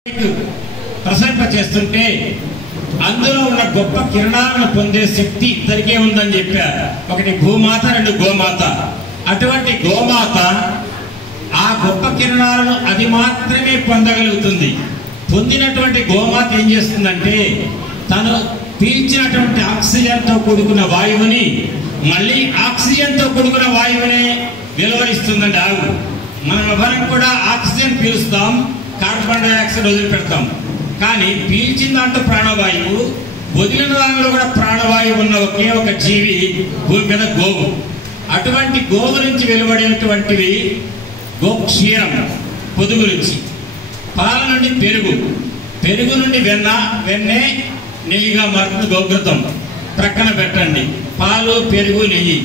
ప్రసరింప చేస్తుంటే అందులో ఉన్న గొప్ప కిరణాలను పొందే శక్తి ఇద్దరికే ఉందని చెప్పారు. ఒకటి భూమాత, రెండు గోమాత. అటువంటి గోమాత ఆ గొప్ప కిరణాలను అది మాత్రమే పొందగలుగుతుంది. పొందినటువంటి గోమాత ఏం చేస్తుందంటే తను పీల్చినటువంటి ఆక్సిజన్తో కూడుకున్న వాయువుని మళ్ళీ ఆక్సిజన్తో కూడుకున్న వాయువునే వెలువరిస్తుందండి. ఆవు మనం ఎవరికి కూడా ఆక్సిజన్ పీలుస్తాం, కార్బన్ డైఆక్సైడ్ వదిలిపెడతాం. కానీ పీల్చిన దాంట్లో ప్రాణవాయువు, వదిలిన దానిలో కూడా ప్రాణవాయువు ఉన్న ఒకే ఒక జీవి భూమి మీద గోవు. అటువంటి గోవు నుంచి వెలువడినటువంటివి గోక్షీరం, పొదుగు నుంచి, పాల నుండి పెరుగు, పెరుగు నుండి వెన్నే నెయ్యిగా మారుతుంది గోఘృతం. ప్రక్కన పెట్టండి. పాలు, పెరుగు, నెయ్యి.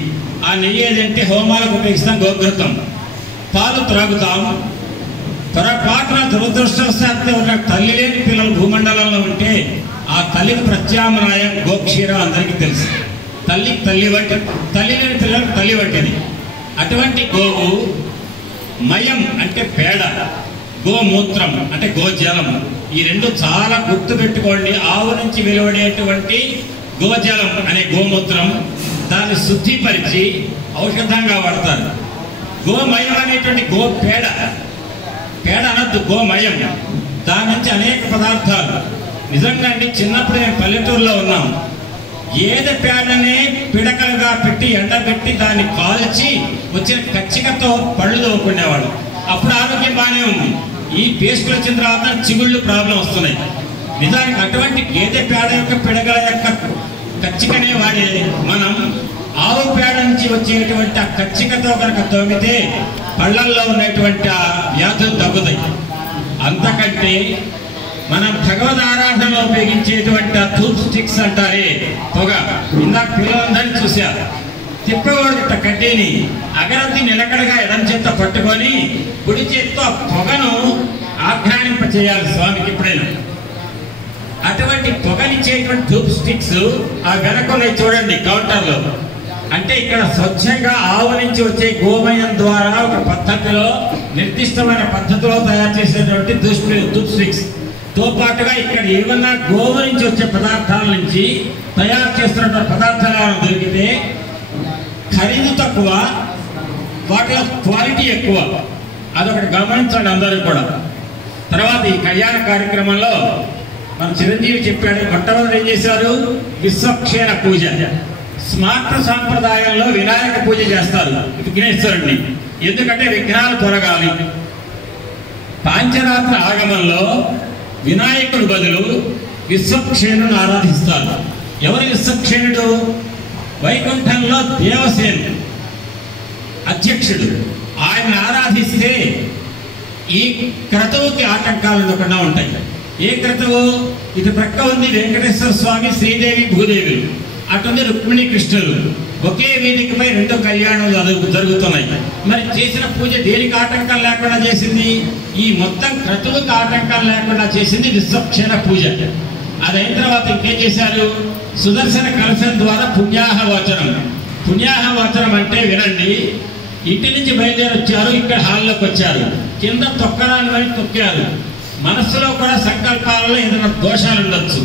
ఆ నెయ్యి ఏదంటే హోమాలకు ఉపయోగిస్తాం గోఘృతం. పాలు త్రాగుతాం. పొరపాటున దురదృష్టవశాత్తు ఉన్న తల్లి లేని పిల్లలు భూమండలంలో ఉంటే ఆ తల్లికి ప్రత్యామ్నాయం గోక్షీరం అందరికీ తెలుసు. తల్లి వంటి, తల్లి లేని పిల్లలకు తల్లి వంటిది. అటువంటి గోవు మయం అంటే పేడ, గోమూత్రం అంటే గోజలం. ఈ రెండు చాలా గుర్తు పెట్టుకోండి. ఆవు నుంచి వెలువడేటువంటి గోజలం అనే గోమూత్రం దాన్ని శుద్ధిపరిచి ఔషధంగా వాడతారు. గోమయం అనేటువంటి గోపేడ, పేడ అనద్దు, గోమయం. దాని నుంచి అనేక పదార్థాలు. నిజంగా అండి, చిన్నప్పుడు మేము పల్లెటూరులో ఉన్నాం. ఏది పేడనే పిడకలుగా పెట్టి ఎండబెట్టి దాన్ని కాల్చి వచ్చిన కచ్చికతో పళ్ళు తోముకునేవాడు. అప్పుడు ఆరోగ్యం బాగానే ఉంది. ఈ పేస్టులు వచ్చిన తర్వాత చిగుళ్ళు ప్రాబ్లం వస్తున్నాయి. నిజానికి అటువంటి గేదె పేడ యొక్క పిడకల యొక్క కచ్చికనే వాడే మనం ఆవు పేడ నుంచి వచ్చేటువంటి ఆ కచ్చికతో కనుక తోమితే పళ్ళల్లో ఉన్నటువంటి ఆ వ్యాధులు తగ్గుతాయి. అంతకంటే మనం భగవద్ ఆరాధనలో ఉపయోగించేటువంటి ఆ ధూప్ స్టిక్స్ అంటారే, పొగ. ఇందాక పిల్లలందరినీ చూశారు. తిప్పకూడదు కడ్డీని, అగరత్తి నిలకడగా ఎడం చేత్తో పట్టుకొని కుడి చేత్తో పొగను ఆఘ్రాణింప చేయాలి స్వామికి ఎప్పుడైనా. అటువంటి పొగనిచ్చేటువంటి ధూప్ స్టిక్స్ ఆ వెనకున్నాయి చూడండి కౌంటర్లో. అంటే ఇక్కడ స్వచ్ఛంగా ఆవు నుంచి వచ్చే గోమయం ద్వారా ఒక పద్ధతిలో, నిర్దిష్టమైన పద్ధతిలో తయారు చేసేటువంటి ధూప్ స్టిక్స్ తో పాటుగా ఇక్కడ ఏమన్నా గోవు నుంచి వచ్చే పదార్థాల నుంచి తయారు చేస్తున్నటువంటి పదార్థాలు దొరికితే ఖరీదు తక్కువ, వాటిలో క్వాలిటీ ఎక్కువ. అదొకటి గమనించండి అందరూ కూడా. తర్వాత ఈ కళ్యాణ కార్యక్రమంలో మన చిరంజీవి చెప్పాడు, మొట్టమొదటి ఏం చేశారు? విశ్వక్షేణ పూజ. స్మార్ట్ సాంప్రదాయంలో వినాయక పూజ చేస్తారు విఘ్నేశ్వరుడిని. ఎందుకంటే విఘ్నాలు తొలగాలి. పాంచరాత్ర ఆగమంలో వినాయకుడు బదులు విశ్వక్షేణుని ఆరాధిస్తారు. ఎవరు విశ్వక్షేణుడు? వైకుంఠంలో దేవసేనుడు అధ్యక్షుడు. ఆయన ఆరాధిస్తే ఈ క్రతువుకి ఆటంకాలు ఉండకుండా ఉంటాయి. ఏ క్రతువు? ఇటు ప్రక్క ఉంది వెంకటేశ్వర స్వామి, శ్రీదేవి, భూదేవి. అటుంది రుక్మిణి, కృష్ణులు. ఒకే వేదికపై రెండు కళ్యాణాలు జరుగుతున్నాయి. మరి చేసిన పూజ దేనికి ఆటంకం లేకుండా చేసింది? ఈ మొత్తం క్రతువుకి ఆటంకం లేకుండా చేసింది విశ్వక్షేణ పూజ. అదైన తర్వాత ఇంకేం చేశారు? సుదర్శన కలశం ద్వారా పుణ్యాహవచనం. పుణ్యాహవచనం అంటే వినండి, ఇంటి నుంచి బయలుదేరి వచ్చారు, ఇక్కడ హాల్లోకి వచ్చారు, కింద తొక్కరాని అని తొక్కారు. మనస్సులో కూడా సంకల్పాలలో ఏదైనా దోషాలు ఉండొచ్చు.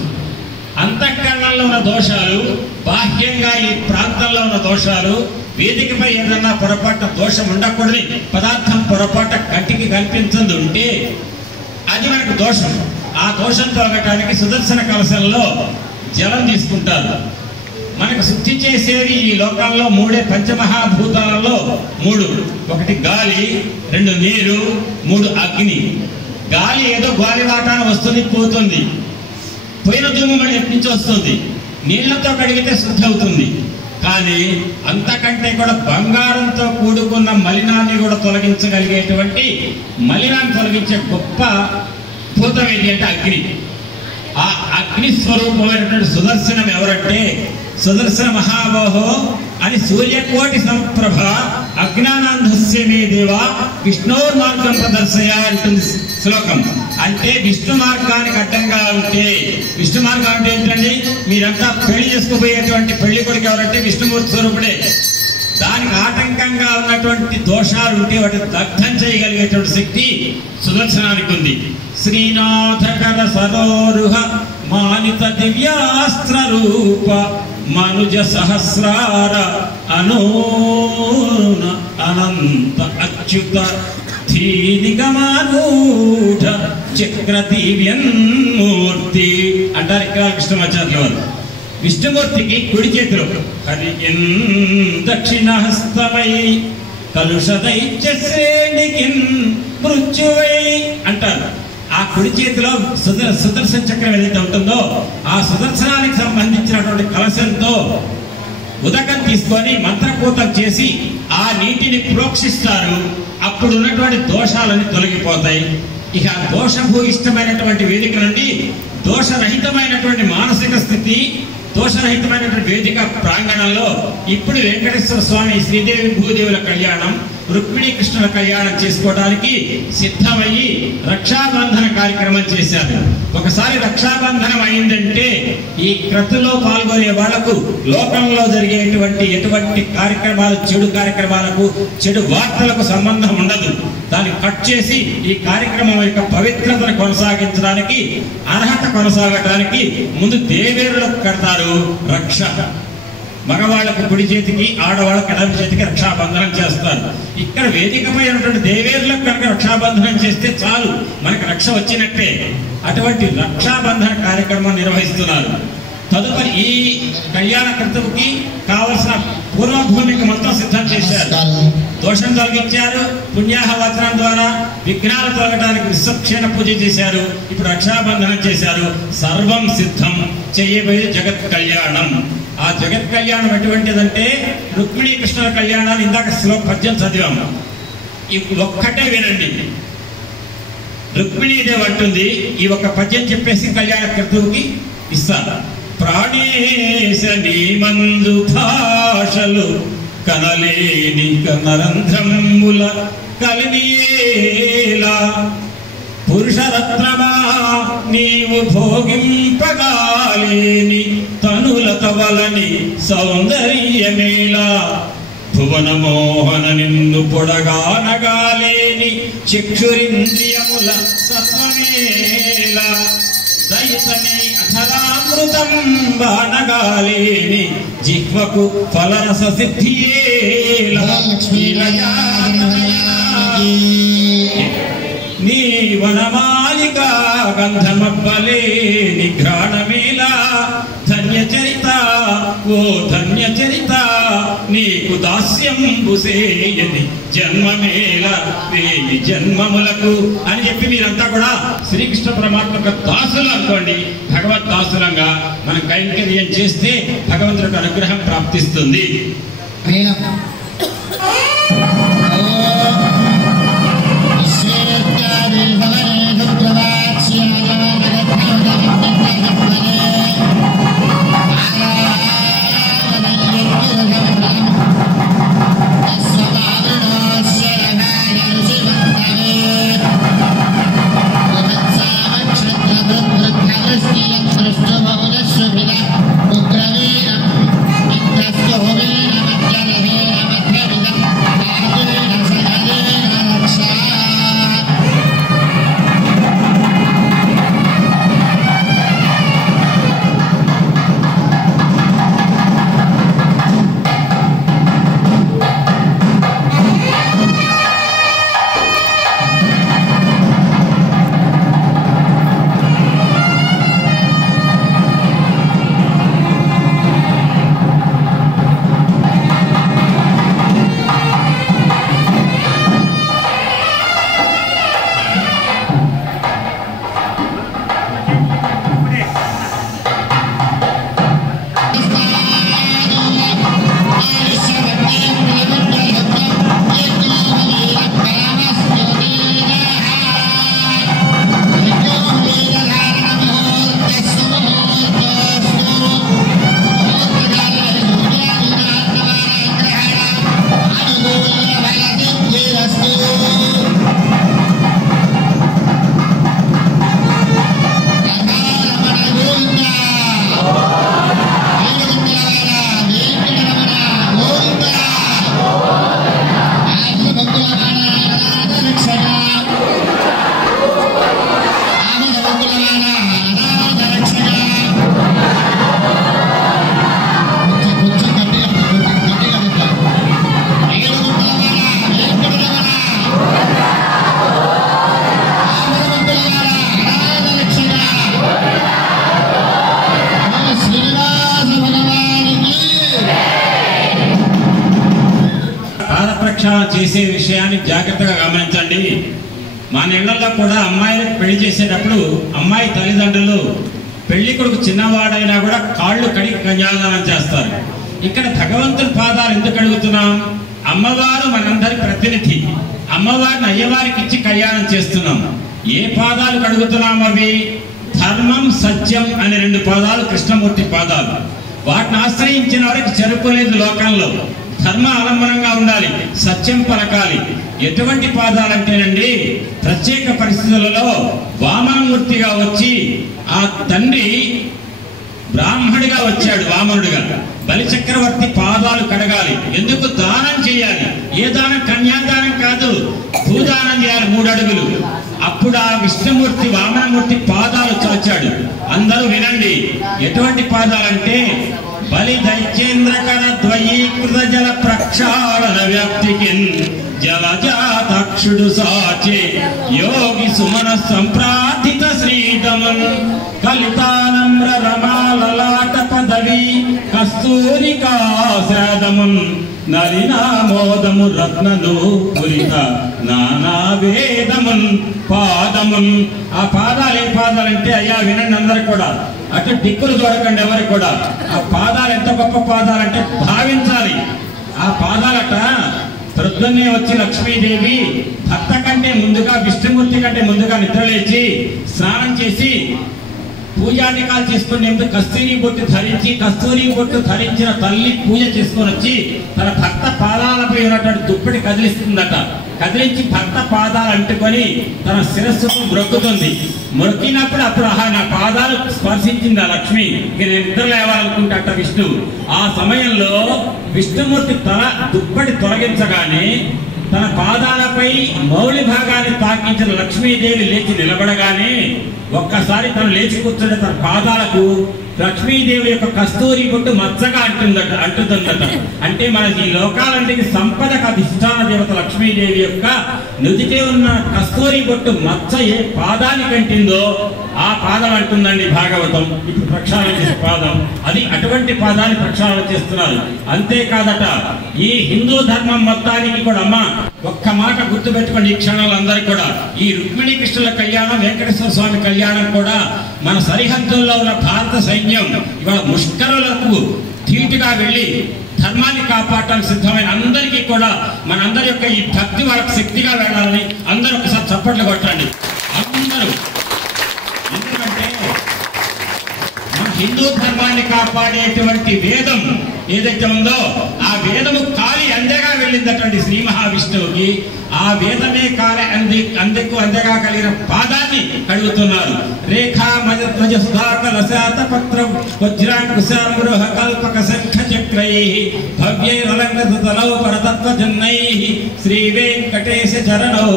అంతఃకరణంలో ఉన్న దోషాలు, బాహ్యంగా ఈ ప్రాంతంలో ఉన్న దోషాలు, వేదికపై ఏదన్నా పొరపాటు దోషం ఉండకూడని పదార్థం పొరపాటు కంటికి కనిపించదు ఉంటే అది మనకు దోషం. ఆ దోషం తొలగటానికి సుదర్శన కలశంలో జలం తీసుకుంటారు. మనకు శుద్ధి చేసేది ఈ లోకంలో మూడే పంచమహాభూతాలలో మూడు. ఒకటి గాలి, రెండు నీరు, మూడు అగ్ని. గాలి ఏదో గాలివాటాన వస్తుంది, పోతుంది. పోయిన దుమ్ము మళ్ళీ ఎప్పటి నుంచి వస్తుంది. నీళ్లతో కడిగితే శుద్ధి అవుతుంది. కానీ అంతకంటే కూడా బంగారంతో కూడుకున్న మలినాన్ని కూడా తొలగించగలిగేటువంటి, మలినాన్ని తొలగించే గొప్ప భూతం ఏంటి అంటే అగ్ని. ఆ అగ్ని స్వరూపమైనటువంటి సుదర్శనం ఎవరంటే, సుదర్శన మహాబాహో అని సూర్యకోటి సంప్రభ అజ్ఞానాంధస్య మే దేవ విష్ణోర్మార్గం ప్రదర్శయ అంటుంది శ్లోకం. అంటే విష్ణు మార్గానికి అడ్డంగా ఉంటే, విష్ణు మార్గం అంటే ఏంటండి? మీరంతా పెళ్లి చేసుకుపోయేటువంటి పెళ్లి కొడుకు ఎవరంటే విష్ణుమూర్తి స్వరూపుడే. దానికి ఆటంకంగా ఉన్నటువంటి దోషాలు ఉంటే వాటిని దగ్ధం చేయగలిగేటువంటి శక్తి సుదర్శనానికి ఉంది. శ్రీనాథకర సరోరుహ మానిత దివ్యాస్త్ర రూప మనుజ సహస్రార అనూన అనంత అచ్యుత ధీనిగమానూఢ చక్ర దివ్యన్మూర్తి అంటారు ఇక్కడ కృష్ణమాచార్యుల వారు. విష్ణుమూర్తికి కుడి చేతిలో హరికిన్ దక్షిణహస్తమై కలుష దైత్య శ్రేణికిన్ మృత్యువై అంటారు. ఆ కుడి చేతిలో సుదర్శన చక్రం ఏదైతే ఉంటుందో ఆ సుదర్శనానికి సంబంధించినటువంటి కలశంతో ఉదకం తీసుకొని మంత్రపూతం చేసి ఆ నీటిని ప్రోక్షిస్తారు. అప్పుడు ఉన్నటువంటి దోషాలన్నీ తొలగిపోతాయి. ఇక దోషభూయిష్టమైనటువంటి వేదిక నుండి దోషరహితమైనటువంటి మానసిక స్థితి, దోషరహితమైనటువంటి వేదిక ప్రాంగణంలో ఇప్పుడు వెంకటేశ్వర స్వామి శ్రీదేవి భూదేవుల కళ్యాణం, రుక్మిణీ కృష్ణుల కళ్యాణం చేసుకోవడానికి సిద్ధమయ్యి రక్షాబంధన కార్యక్రమం చేశారు. ఒకసారి రక్షాబంధనం అయిందంటే ఈ క్రతులో పాల్గొనే వాళ్లకు లోకంలో జరిగేటువంటి ఎటువంటి కార్యక్రమాలు, చెడు కార్యక్రమాలకు, చెడు వార్తలకు సంబంధం ఉండదు. దాన్ని కట్ చేసి ఈ కార్యక్రమం యొక్క పవిత్రతను కొనసాగించడానికి, అర్హత కొనసాగడానికి ముందు దేవేరులకు కడతారు రక్ష. మగవాళ్లకు కుడి చేతికి, ఆడవాళ్ళకు ఎడమ చేతికి రక్షాబంధనం చేస్తారు. ఇక్కడ వేదికపై ఉన్నటువంటి దేవేరులకు కనుక రక్షాబంధనం చేస్తే చాలు, మనకి రక్ష వచ్చినట్టే. అటువంటి రక్షాబంధన కార్యక్రమం నిర్వహిస్తున్నారు. తదుపరి ఈ కళ్యాణ క్రతువుకి కావలసిన పూర్వభూమికి మొత్తం సిద్ధం చేశారు. దోషం తొలగించారు. పుణ్యాహవచనం ద్వారా విఘ్నాలు తొలగడానికి విశ్వక్షేణ పూజ చేశారు. ఇప్పుడు రక్షాబంధనం చేశారు. సర్వం సిద్ధం. చేయబోయే జగత్ కళ్యాణం. ఆ జగత్ కళ్యాణం ఎటువంటిదంటే రుక్మిణీ కృష్ణుల కళ్యాణాన్ని ఇందాక పద్యం చదివాము. ఒక్కటే వినండి. రుక్మిణీదేవి అంటుంది, ఈ ఒక్క పద్యం చెప్పేసి కళ్యాణ క్రతువుకి ఇస్తారు. ప్రాణేశ నీ మందు భాషలు కనలేని కనరంధ్రముల కలినియేలా పురుషరత్నమా నీవు భోగింపగాలేని తనుల తవలని సౌందర్యమేలా భువన మోహన నిన్ను పొడగానగాలేని చక్షురింద్రియముల సత్వమేలా దైతని అధరామృతం బాణగాలేని జిహ్వకు ఫలరస సిద్ధియేలా నీ వనమాలిక గంధమబ్బలే నిఘ్రాణమేలా ధన్యచరిత ఓ ధన్యచరిత నీకు దాస్యంబుసేయని జన్మమేల వేయి జన్మములకు అని చెప్పి మీరంతా కూడా శ్రీకృష్ణ పరమాత్మకు దాసులు అనుకోండి. భగవద్ దాసులంగా మనం కైంకర్యం చేస్తే భగవంతుడికి అనుగ్రహం ప్రాప్తిస్తుంది. ఉగ్రవీరం చేసే విషయాన్ని జాగ్రత్తగా గమనించండి. మన ఇళ్లలో కూడా అమ్మాయిలకు పెళ్లి చేసేటప్పుడు అమ్మాయి తల్లిదండ్రులు పెళ్లి కొడుకు చిన్నవాడైనా కూడా కాళ్ళు కడిగి కన్యాదానం చేస్తారు. ఇక్కడ భగవంతుని పాదాలు ఎందుకు అడుగుతున్నాం? అమ్మవారు మనందరి ప్రతినిధి. అమ్మవారిని అయ్యవారికి ఇచ్చి కళ్యాణం చేస్తున్నాం. ఏ పాదాలు కడుగుతున్నాం? అవి ధర్మం, సత్యం అనే 2 పాదాలు కృష్ణమూర్తి పాదాలు. వాటిని ఆశ్రయించిన వారికి చెరుపు లేదు లోకంలో. ధర్మ ఆలంబనంగా ఉండాలి, సత్యం పలకాలి. ఎటువంటి పాదాలంటేనండి, ప్రత్యేక పరిస్థితులలో వామనమూర్తిగా వచ్చి ఆ తండ్రి బ్రాహ్మణుడిగా వచ్చాడు. వామనుడిగా బలిచక్రవర్తి పాదాలు కడగాలి. ఎందుకు? దానం చేయాలి. ఏ దానం? కన్యాదానం కాదు, భూదానం చేయాలి 3 అడుగులు. అప్పుడు ఆ విష్ణుమూర్తి వామనమూర్తి పాదాలు చాచాడు. అందరూ వినండి. ఎటువంటి పాదాలంటే బలి దైత్యేంద్రకర ద్వయీకృత జల ప్రక్షాళన వ్యాప్తికి జలజాతక్షుడు సాచే యోగి సుమన సంప్రార్థిత శ్రీతమన్ కలితానమ్ర రమాలలాట పదవి కస్తూరికాశ్రాదమున్ నలినామోదము రత్నలు పురిత నానా వేదమున్ పాదమున్. ఆ పాదాలు ఏ పాదాలంటే, అయ్యా వినండి అందరు కూడా, అటు దిక్కులు దొరకండి ఎవరికి కూడా. ఆ పాదాలు ఎంత గొప్ప పాదాలంటే భావించాలి. ఆ పాదాలట ప్రొద్దున్నే వచ్చి లక్ష్మీదేవి భర్త కంటే ముందుగా, విష్ణుమూర్తి కంటే ముందుగా నిద్రలేచి స్నానం చేసి పూజాధికాలు చేసుకుని కస్తూరి బొట్టు ధరించిన తల్లి పూజ చేసుకొని వచ్చి తన భర్త పాదాలపై ఉన్నటువంటి దుప్పటి కదిలిస్తుందట. కదిలించి భర్త పాదాలు అంటుకొని తన శిరస్సుకు మొక్కుతుంది. మొక్కినప్పుడు అప్పుడు నా పాదాలు స్పర్శించింది ఆ లక్ష్మి, నేను నిద్ర లేవాలనుకుంటాట విష్ణు. ఆ సమయంలో విష్ణుమూర్తి తన దుప్పటి తొలగించగానే తన పాదాలపై మౌలి భాగాన్ని తాకించిన లక్ష్మీదేవి లేచి నిలబడగానే ఒక్కసారి తను లేచి కూర్చుంటే తన పాదాలకు లక్ష్మీదేవి యొక్క కస్తూరి బొట్టు మచ్చగా అంటుందట. అంటే మన ఈ లోకాలంటికి సంపదకు అధిష్టాన దేవత లక్ష్మీదేవి యొక్క నుదిటే ఉన్న కస్తూరి బొట్టు మచ్చ ఏ పాదానికి అంటిందో ఆ పాదం అంటుందండి భాగవతం. ఇప్పుడు ప్రక్షాళన చేసే పాదం అది. అటువంటి పాదాన్ని ప్రక్షాళన చేస్తున్నారు. అంతేకాదట, ఈ హిందూ ధర్మం మొత్తానికి కూడా అమ్మ ఒక్క మాట గుర్తుపెట్టుకోండి ఈ క్షణాలు అందరికి కూడా. ఈ రుక్మిణీ కృష్ణుల కళ్యాణం, వెంకటేశ్వర స్వామి కళ్యాణం కూడా మన సరిహద్దుల్లో ఉన్న భారత సైన్యం ఇవాళ ముష్కరులకు ధీటుగా వెళ్ళి ధర్మాన్ని కాపాడటానికి సిద్ధమైన అందరికీ కూడా మనందరి యొక్క ఈ భక్తి వాళ్ళకి శక్తిగా వెళ్ళాలని అందరూ ఒకసారి చప్పట్లు కొట్టండి అందరూ. ఎందుకంటే మన హిందూ ధర్మాన్ని కాపాడేటువంటి వేదం ఏదైతే ఉందో ఆ వేదము కాలి అందగా వెళ్ళిందటండి శ్రీ మహావిష్ణువుకి. ఆ వేదమే కాలి అందగా కలిగిన పాదాన్ని కడుగుతున్నారు. రేఖా మజధ్వజ సుధాకల శాతపత్రం వజ్రాంకుశామృహ కల్పక శంఖ చక్రైః భవ్యైరలంకృత తలౌ పరతత్వజన్నైః శ్రీ వెంకటేశ చరణౌ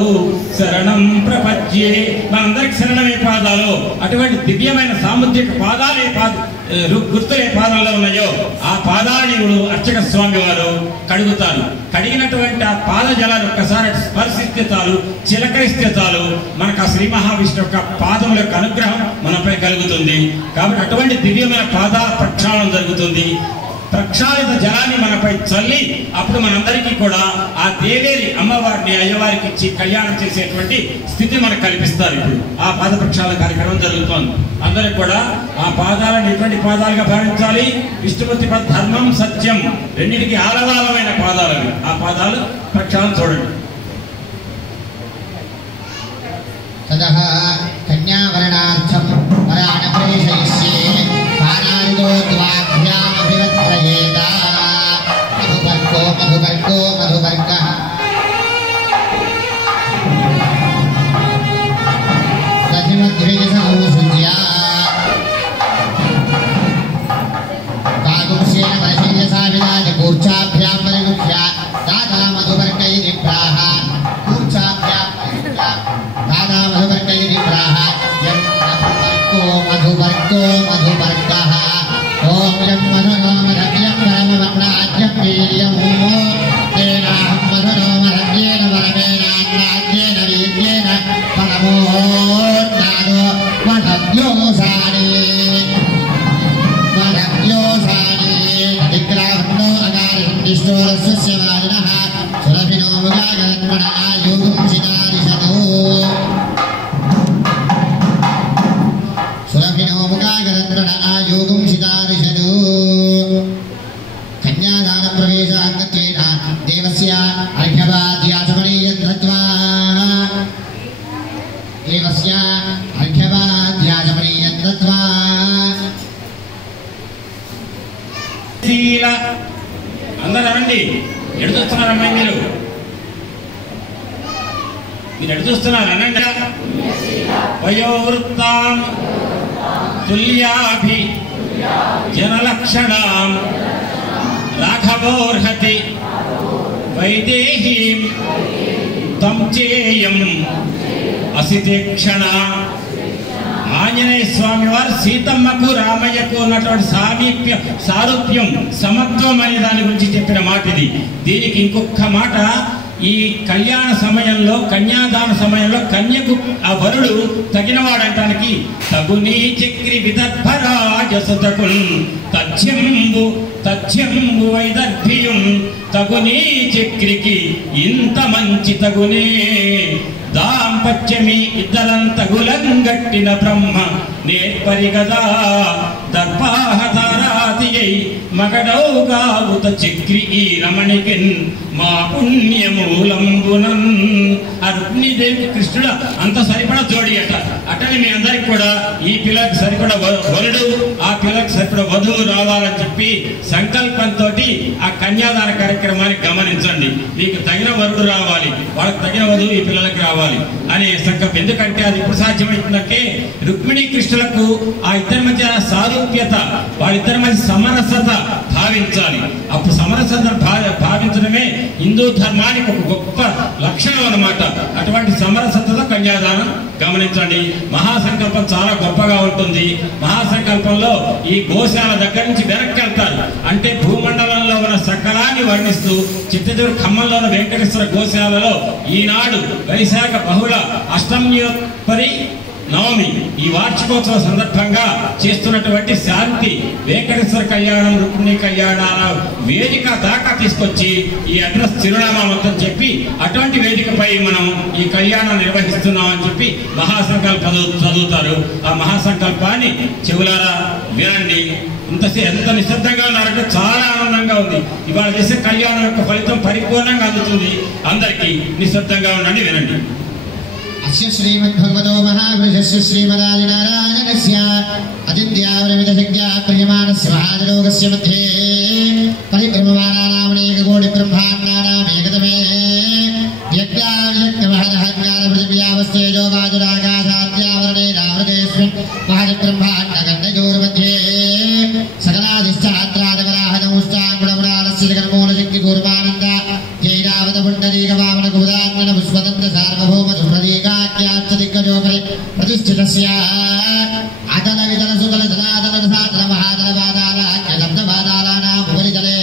శరణం ప్రపద్యే. మనందరికి శరణమే పాదాలు. అటువంటి దివ్యమైన సాముద్రిక పాదాలే గుర్తులు ఏ పాదాల్లో ఉన్నాయో ఆ పాదాలని అర్చక స్వామి వారు కడుగుతారు. కడిగినటువంటి ఆ పాద జలాన్ని ఒక్కసారి స్పర్శిస్తే చాలు, చిలకరిస్తే చాలు, మనకు ఆ శ్రీ మహావిష్ణు యొక్క పాదముల యొక్క అనుగ్రహం మనపై కలుగుతుంది. కాబట్టి అటువంటి దివ్యమైన పాద ప్రక్షాళన జరుగుతుంది. ప్రక్షాళిత జలాన్ని మనపై చల్లి అప్పుడు మనందరికీ కూడా ఆ దేవేరి అమ్మవారిని అయ్యవారికి ఇచ్చి కళ్యాణం చేసేటువంటి స్థితి మనకు కల్పిస్తారు. ఇప్పుడు ఆ పాద ప్రక్షాళన కార్యక్రమం జరుగుతోంది. అందరికి కూడా ఆ పాదాలను ఎటువంటి పాదాలుగా భావించాలి? విష్ణుమూర్తి ధర్మం, సత్యం రెండింటికి ఆలవాలమైన పాదాలు అవి. ఆ పాదాలు ప్రక్షాళన చూడండి. తదః కన్యావరణార్థం వరాణ ప్రేషయిష్యే పానారిదో ద్వాభ్యామభివత్రయేత మధువర్గో మధువర్గః దధిమద్విజసమూసుజ్య కాగుంసేన పరిశీలసావిదాయ కూర్చాభ్యాం పరిముఖ్య దాదా మధువర్గైరిప్రాహ కూర్చాభ్యాం దాదా మధువర్గైరిప్రాహ యం మధువర్గः ఓం యం మనోమరవ్యం వరమవజ్ఞాజ్యం వీర్యం తేనాహం మనోమరవ్యేన వరమేనాజ్ఞేన వీర్యేన పరమోన్నాదో వనవ్యోసాని విగ్రహన్నో అగారిష్టోరస్య వారిణః సురభినో ముగా अभिनो मुखागरत्रण आयोगं सितारिषदु कन्यादान प्रवेशाङ्गत्वेन देवस्य अर्घ्यवाद्याचमनीयत्रत्वा देवस्य अर्घ्यवाद्याचमनीयत्रत्वा శీల అందరూ రండి. ఎడు చూస్తున్నారమ్మా మీరు ఎడు చూస్తున్నారు అనండి. వయోవృత్తాం తుల్యాభి జనలక్షణాం రాఘవోర్హతి వైదేహీం తం చేయం అసితేక్షణ. ఆంజనేయ స్వామి వారు సీతమ్మకు రామయ్యకు ఉన్నటువంటి సారూప్యం సమత్వం అనే దాని గురించి చెప్పిన మాట ఇది. దీనికి ఇంకొక మాట, ఈ కళ్యాణ సమయంలో కన్యాదాన సమయంలో కన్యకు ఆ వరుడు తగినవాడటానికి తగునీ చక్రి విదర్భరాజసుతకున్ తథ్యంబు వైదర్భియం తగునీ చక్రికి ఇంత మంచి తగునే దాంపత్యమి ఇద్దరంతగులంగట్టిన బ్రహ్మ నేర్పరిగదా దర్పాహతారాతియై మగడౌగావుత చక్రి ఈ రమణికిన్ మా పుణ్యమూలంబునన్. ఆ రుక్మిణీదేవి కృష్ణుడు అంత సరిపడా జోడి అట. అటని మీ అందరికి కూడా ఈ పిల్లకి సరిపడా వరుడు ఆ పిల్లకి సరిపడా వధువు రావాలని చెప్పి సంకల్పంతో ఆ కన్యాదాన కార్యక్రమాన్ని గమనించండి. మీకు తగిన వరుడు రావాలి, వాళ్ళకి తగిన వధువు ఈ పిల్లలకి రావాలి అనే సంకల్పం. ఎందుకంటే అది ఇప్పుడు సాధ్యమవుతుందంటే రుక్మిణీ కృష్ణులకు ఆ ఇద్దరి మధ్య సారూప్యత, వాళ్ళిద్దరి మధ్య సమరసత భావించాలి. అప్పుడు సమరసత భావించడమే హిందూ ధర్మానికి ఒక గొప్ప లక్షణం అన్నమాట. అటువంటి సమరసతతో కన్యాదానం గమనించండి. మహాసంకల్పం చాలా గొప్పగా ఉంటుంది. మహాసంకల్పంలో ఈ గోశాల దగ్గర నుంచి వెనక్కి వెళ్తారు. అంటే భూమండలంలో ఉన్న సకలాన్ని వర్ణిస్తూ చిత్తూరు ఖమ్మంలో ఉన్న వెంకటేశ్వర గోశాలలో ఈనాడు వైశాఖ బహుళ అష్టమ్యోపరి నవమి ఈ వార్షికోత్సవ సందర్భంగా చేస్తున్నటువంటి శాంతి వెంకటేశ్వర కళ్యాణం రుక్మిణీ కళ్యాణాల వేదిక దాకా తీసుకొచ్చి ఈ అడ్రస్ చిరునామా మొత్తం చెప్పి అటువంటి వేదికపై మనం ఈ కళ్యాణం నిర్వహిస్తున్నాం అని చెప్పి మహాసంకల్పం చదువుతారు. ఆ మహాసంకల్పాన్ని చెవులారా వినండి. ఎంత నిశ్శబ్దంగా ఉన్నారంటే చాలా ఆనందంగా ఉంది. ఇవాళ చేసే కళ్యాణం యొక్క ఫలితం పరిపూర్ణంగా అందుతుంది. అందరికీ నిశ్శబ్దంగా ఉండండి, వినండి. अस्य श्रीमद्भगवतो महापुरुषस्य श्रीमदादिनारायणस्य अचिन्त्यावरविदशक्त्या प्रियमाणस्य महाजलोकस्य मध्ये परिब्रह्ममानानामनेककोटिब्रह्माण्डानामेकतमे यज्ञाविशक्तमहदहङ्कारपृथिव्यावस्तेजो वाजुराकाशाद्यावरणेनावृतेऽस्मिन् महद्ब्रह्माण्डगण्डयोर्मध्ये सकलादिष्टात्रादवराहनमुष्टाङ्गुणमुरालस्य जगन्मूलशक्तिकूर्मानन्द जैरावतपुण्डरीकवामनकुमुदाङ्गन पुष्पदन्त सार्वभौम सुप्रदीकाख्यात्सदिग्गजोपरि प्रतिष्ठितस्य अतल वितल सुतल धनातल सातल महातल बादालाख्यशब्दबादालानाम् उपरितले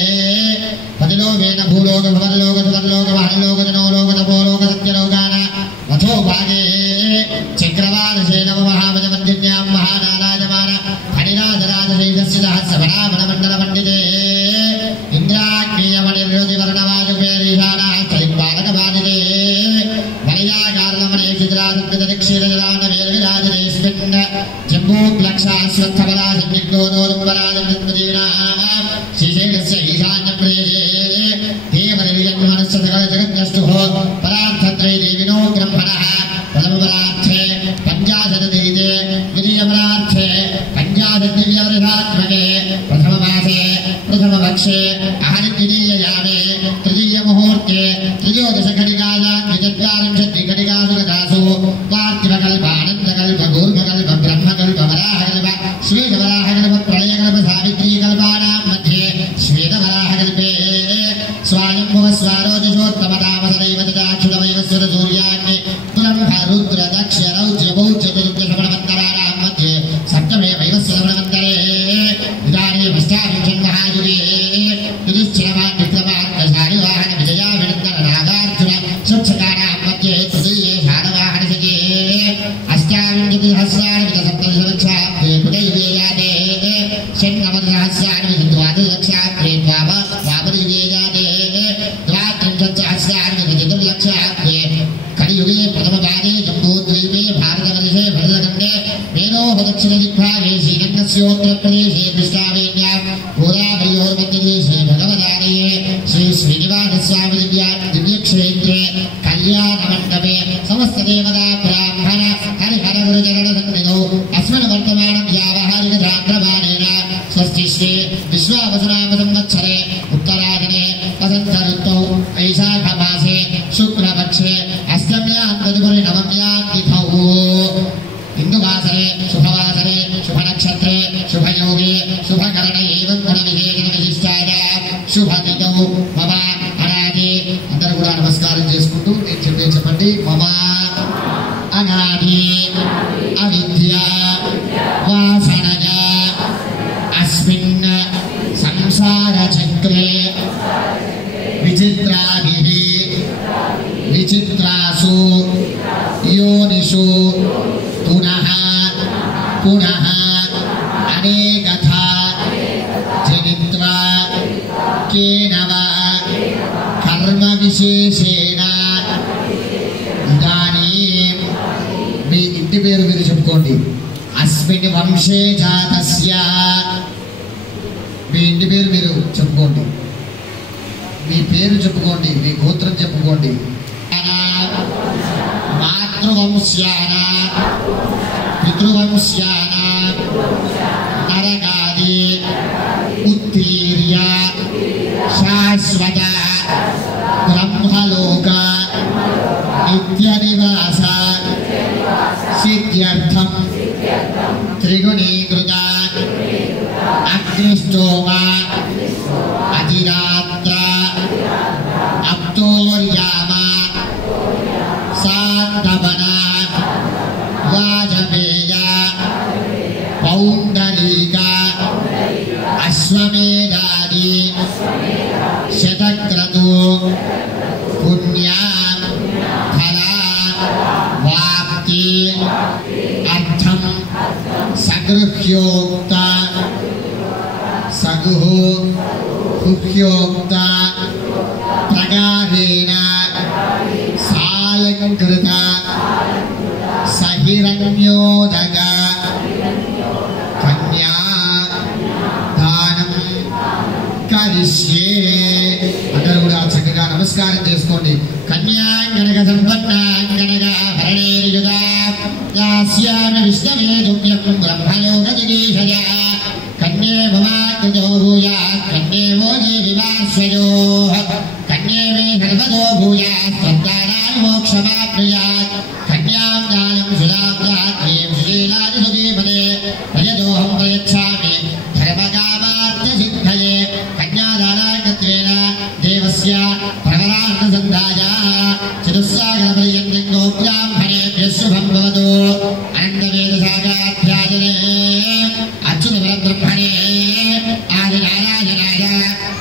पतिलोकेन भूलोक भवतलोक सुवर्लोक महल्लोक जनोलोक तपोलोक सत्यलोकान मथो भागे चक्रवालसेन महावजमध्यन्यां महानाराजमान फणिराजराजशैलस्य सहस्रफलामणमण्डलमण्डिते इंद्राग्नेयमणिर्योतिवर्णवायुपेरीशानाः चलिम्बालकबालिते वलयागारलमणे चित्रादक्षिणजलानवेर्विराजनेऽस्मिन् जम्बूक्लक्षाश्वत्थबलासिद्धिग्नोदोदुम्बराजमृत्मदीनाः श्रीशैलस्य ईशान्यप्रदेशे देवनिर्यन्मनस्य सकलजगन्यस्तुः परार्थत्रये देविनो ब्रह्मणः प्रथमपरार्थे पञ्चाशदतीते द्वितीयपरार्थे पञ्चाशद्दिव्यवर्षात्मके प्रथममासे प्रथमपक्षे अहनिद्वितीययामे तृतीयमुहूर्ते त्रयोदशघटिकायां द्विचत्वारिंशत्घटिकासु गतासु पार्थिवकल्पानन्दकल्पगूर्मकल्प ब्रह्मकल्प वराहकल्प श्वेतवराहकल्प प्रलयकल्प सावित्रीकल्पानां मध्ये श्वेतवराहकल्पे स्वायम्भुवस्वारोजशोत्तमतामसदैव तदाक्षुतवैवस्वत सूर्याग्नि तुलम्भ रुद्र दक्ष रौद्र बौद्ध चतुर्दशमणवन्तराणां मध्ये सप्तमे वैवस्वतमणवन्तरे इदानीमष्टाविंशन्महायुगे युधिष्ठिरमान् विक्रमार्कशालिवाहन विजयाभिनन्दन नागार्जुन स्वच्छकानां मध्ये तृतीये शालवाहनशके अष्टाविंशतिसहस्राणि सप्तदशलक्षाब्दे कृतयुगे जाते षण्णवतिसहस्राणि द्वादशलक्षाब्दे द्वापरयुगे जाते द्वात्रिंशत्सहस्राणि चतुर्लक्षाब्दे कलियुगे प्रथमपादे जम्बूद्वीपे भारतवर्षे भरतखण्डे मेनोः दक्षिण दिग्भागे श्रीरङ्गस्योत्तरप्रदेशे कृष्णावेण्यां गोदावर्योर्मध्यदेशे भगवदालये श्री श्रीनिवासस्वामी दिव्यक्षेत्रे कल्याणमण्डपे समस्तदेवता ब्राह्मण हरिहर गुरुचरणसन्निधौ अस्मिन् वर्तमानं व्यावहारिकचान्द्रमानेन स्वस्ति श्री विश्वावसुनाम संवत्सरे उत्तरायणे वसन्त ऋतौ वैशाखमासे शुक्लपक्षे अष्टम्यां तदुपरि नवम्यां तिथौ हिन्दुवासरे शुभवासरे शुभनक्षत्रे शुभयोगे शुभकरणे एवं गुणविशेषणविशिष्टायां शुभतिथौ मम अनादि అందరూ కూడా నమస్కారం చేసుకుంటూ నేను చెప్పండి మమ అనాది అవిద్య వాసనజ అస్మిన్ సంసార చక్రే విచిత్రాభిః విచిత్రాసు యోనిషు పునః పునః అనేకథా జనిత్వా కేనవ కర్మ విశేషేణ ఇదానీం మీ ఇంటి పేరు మీరు చెప్పుకోండి అస్మిన్ వంశే జాతస్య మీ ఇంటి పేరు మీరు చెప్పుకోండి మీ పేరు చెప్పుకోండి మీ గోత్రం చెప్పుకోండి మాతృవంశ్యాన పితృవంశ్యాన నరకాది ఉత్తీర్య శాశ్వత బ్రహ్మలోక నిత్య నివాస సిద్ధ్యర్థం త్రిగుణీకృత అగ్నిష్టోమ అతిరాత్ర అప్తోర్యామ సాంతపన వాజపేయ పౌండరీక అశ్వమేధాది శతక్రతు పుణ్య ఫల వాప్తి అర్థం సగృహ్యోక్త సగుహ్యోక్త ప్రకారేణ సాలంకృత సహిరణ్యోదక కన్యా దానం కరిష్యే అందరూ కూడా చక్కగా నమస్కారం చేసుకోండి కన్యాంగనక సంపన్నాంగనక భరణేర్యుగా యాస్యామి విష్ణవేదుమ్యం బ్రహ్మలోక జిగీషయ కన్యే భవాకృతో భూయాత్ కన్యే భోజే వివాస్వయోః కన్యే మే సర్వదో భూయాత్ సంతానాని మోక్షమాప్నుయాత్ కన్యాం జ్ఞానం సుధాం దాత్రీం సుశీలాని సుధీపదే ప్రయతోహం ప్రయచ్ఛామి ధర్మకామార్థ సిద్ధయే కన్యాదానాయకత్వేన దేవస్య ప్రవరార్థసంధాయ చతుస్సాగరపర్యంతో బ్రాహ్మణేభ్యः శుభం భవతు అనంతవేదసాగాధ్యాయనే అచ్యుత పరబ్రహ్మణే ఆదినారాయణాయ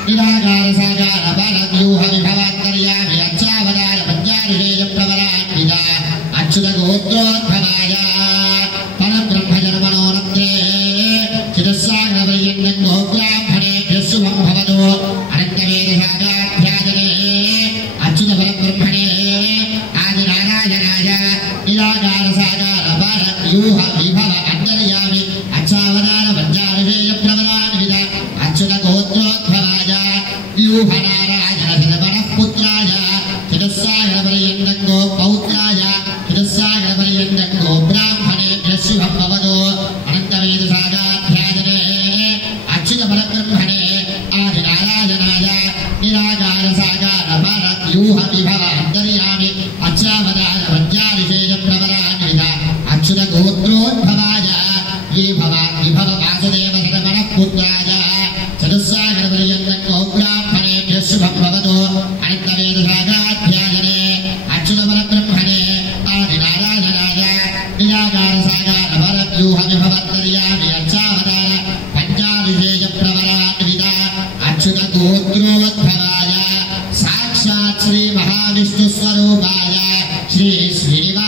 నిరాకార సాకార పరవ్యూహ విభవాంతర్యామి అచ్చావతార పంచారుషేయ ప్రవరాన్విత అచ్యుత గోత్రోద్భవాయ పరబ్రహ్మ జన్మనోరత్రే చతుస్సాగరపర్యంతో బ్రాహ్మణేభ్యः శుభం భవతు అనంతవేదసాగాధ్యాయనే అచ్యుత పరబ్రహ్మణే ఆదినారాయణాయ నిరాకార సాకార పరవ్యూహ విభవ అంతర్యామి అచ్చావతార పంచారుషేయ ప్రవరాన్విత అచ్యుత గోత్రోద్భవాయ వ్యూహనారాయణ శతపనః పుత్రాయ చతుస్సాగరపర్యంతో పౌత్రాయ చతుస్సాగరపర్యంతో బ్రాహ్మణేభ్యः శుభం భవతు అనంతవేదసాగాధ్యాయనే అచ్యుత పరబ్రహ్మణే ఆదినారాయణాయ నిరాకార సాకార పరవ్యూహ విభవ అంతర్యామి అచ్చావతార పంచారుషేయ ప్రవరాన్విత అచ్యుత గోత్రోద్భవాయ విభవ వాసుదేవ శతపనః పుత్రాయ చతుస్సాగరపర్యంతో బ్రాహ్మణేభ్యः శుభం భవతు అనంతవేదసాగాధ్యాయనే అచ్యుత పరబ్రహ్మణే ఆదినారాయణాయ నిరాకార సాకార పరవ్యూహ విభవంతర్యామి అచ్చావతార పంచారుషేయ ప్రవరాన్విత అచ్యుత గోత్రోద్భవాయ సాక్షాత్ శ్రీ మహావిష్ణు స్వరూపాయ శ్రీ శ్రీనివాస